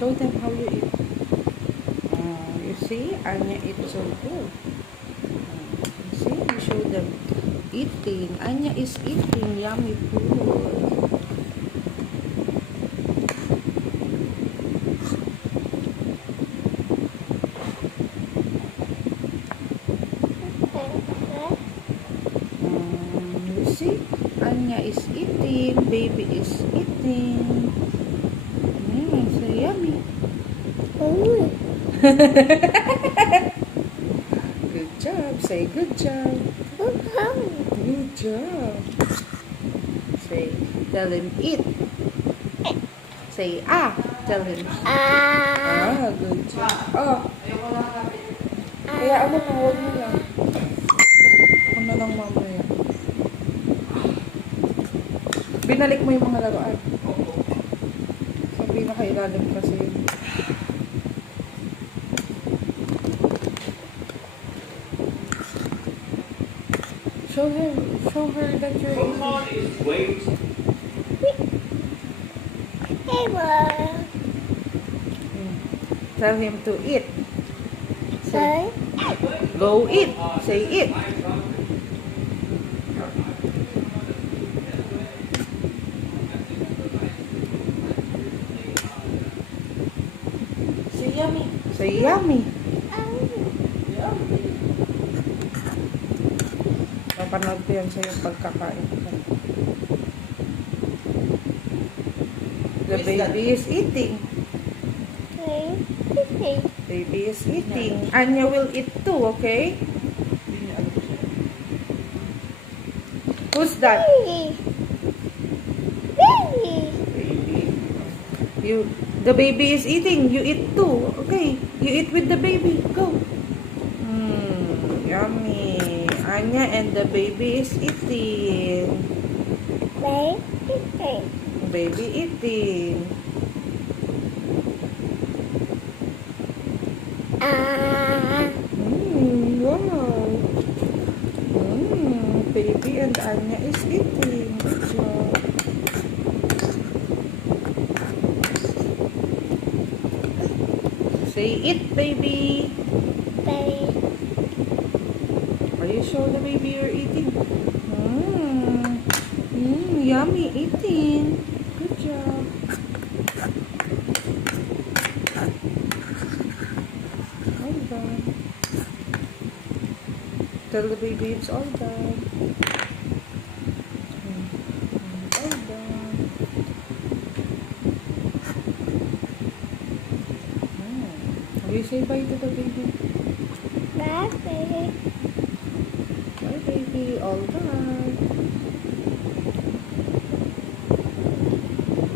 Show them how you eat. You see, Anya eats so good. You see, you show them eating. Anya is eating yummy food. You see, Anya is eating. Baby is eating. So yummy. Good job. Say good job. Good job. Say, tell him eat. Say ah. Tell him. Good job. Kaya ano mo, huwag mo lang. Ano lang mamaya. Binalik mo yung mga laruan. So, pinakailalim kasi yun. Show her that you're eating. Tell him to eat. Say, go eat. Say eat. Say yummy. Say yummy. Napanood ko yan sa'yo pagkakain ko. The baby is eating. Baby is eating. Anya will eat too, okay? Who's that? Baby. The baby is eating. You eat too. Okay. You eat with the baby. Go. Yummy. Anya and the baby is eating. Baby eating. Wow. Baby and Anya is eating. Good job. Say eat, baby. Are you sure the baby you're eating? Yummy eating. Good job. All done. Tell the baby it's all done. All done. Will you say bye to the baby? Bye, baby. Bye, baby. All done.